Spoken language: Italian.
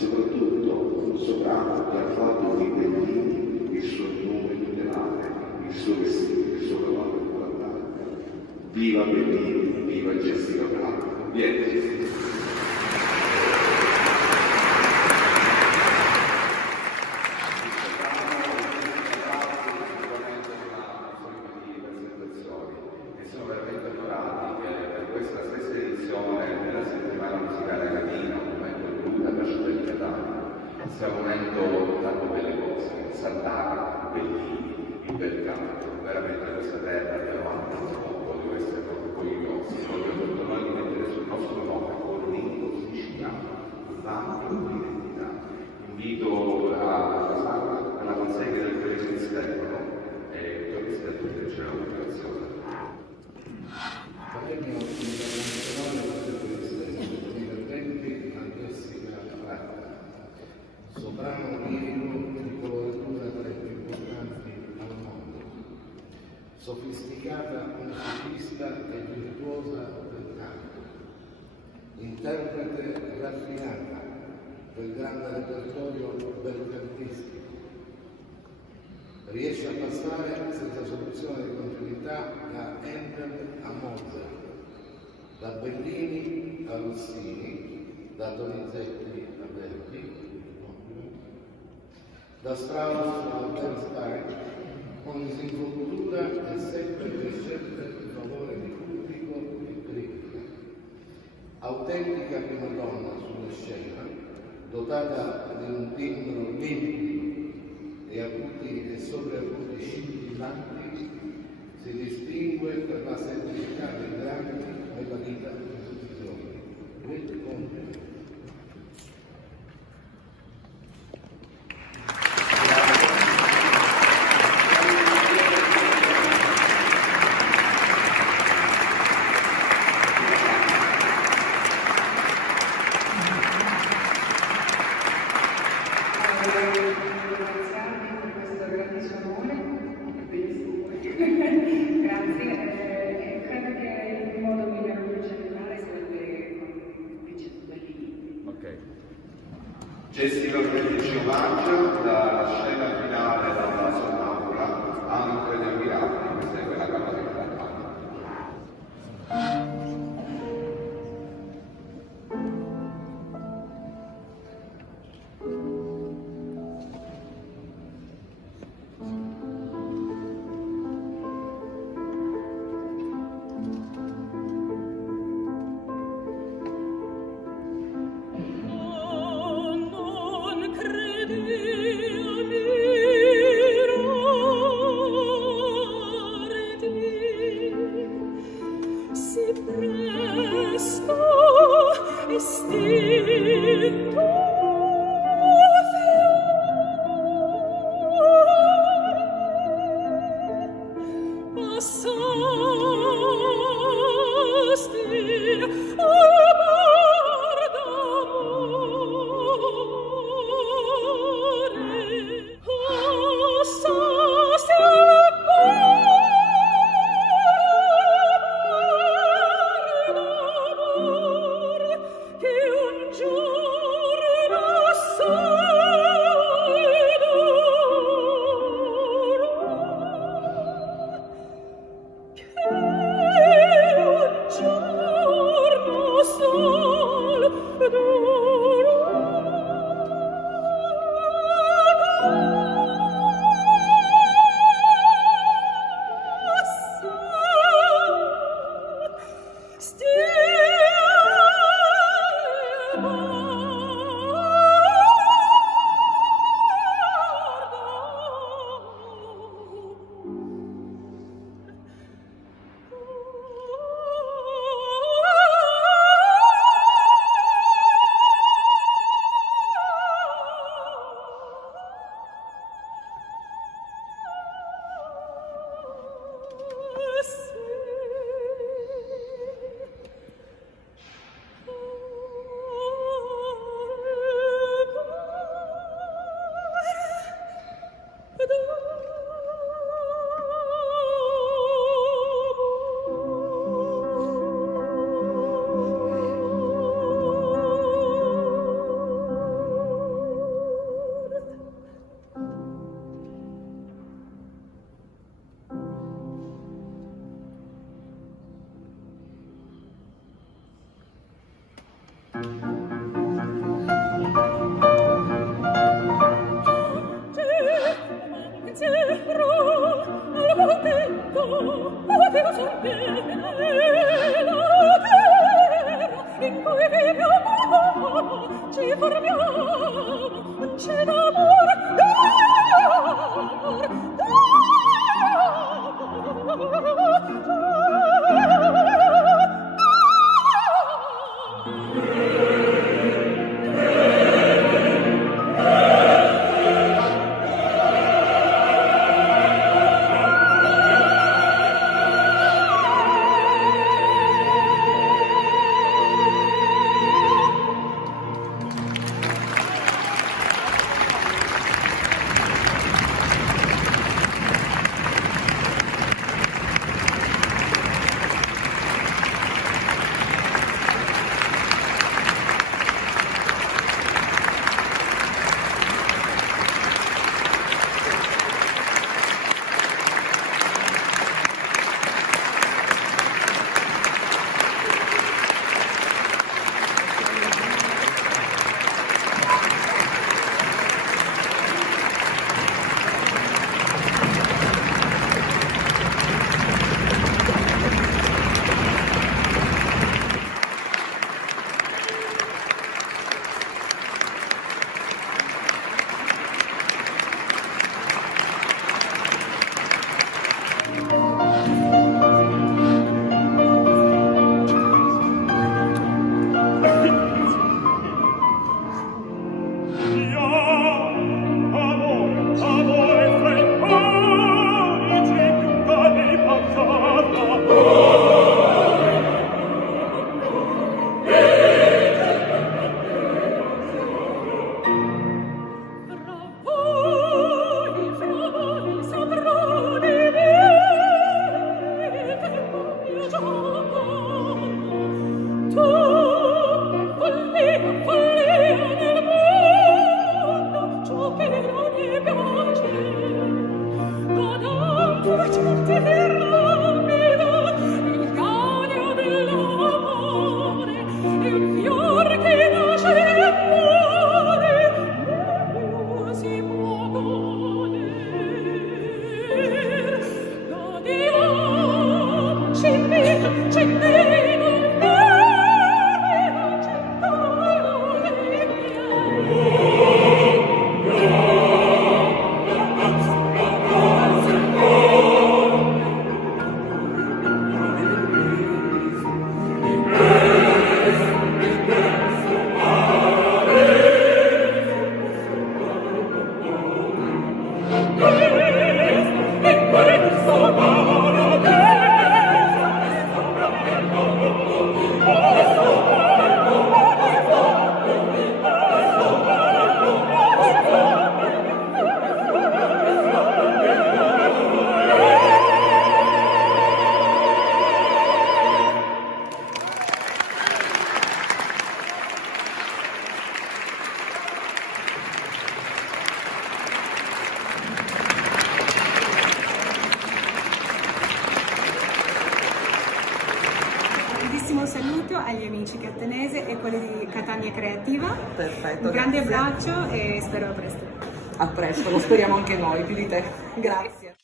soprattutto un soprano che ha fatto di Bellini il suo nome tutelare, il suo vestito, il suo cavallo di battaglia. Viva Bellini, viva Jessica Bravo. Vieni Jessica. Stiamo unendo tanto belle cose, Sant'Agata, Bellini, il bel canto, veramente questa terra abbiamo anche un po' di essere proprio orgogliosi, voglio tutto noi di mettere sul nostro nome, Orlando Siciliano, vanto di identità. Invito alla consegna del premio di Stefano e torni a tutti c'è la motivazione. Soprano lirico di coloratura tra le più importanti al mondo, sofisticata musicista e virtuosa del canto, interprete raffinata del grande repertorio belcantistico, riesce a passare senza soluzione di continuità da Handel a Mozart, da Bellini a Rossini, da Donizetti a Verdi, da Strauss a Bernstein, con disinvoltura e sempre crescente in favore di pubblico e critica. Autentica prima donna sulla scena, dotata di un timbro limpido e acuti e sobreacuti scintillanti, si distingue per la semplicità dei grandi nella vita di tutti i giorni. Jessica Bredici omaggio dalla scena finale della Sonnambula, anche del miracolo, questa è quella cosa che Credi a mirare Saluto agli amici catanese e quelli di Catania Creativa. Perfetto. Un grande grazie. abbraccio e spero a presto. A presto, lo speriamo anche noi, più di te. Grazie.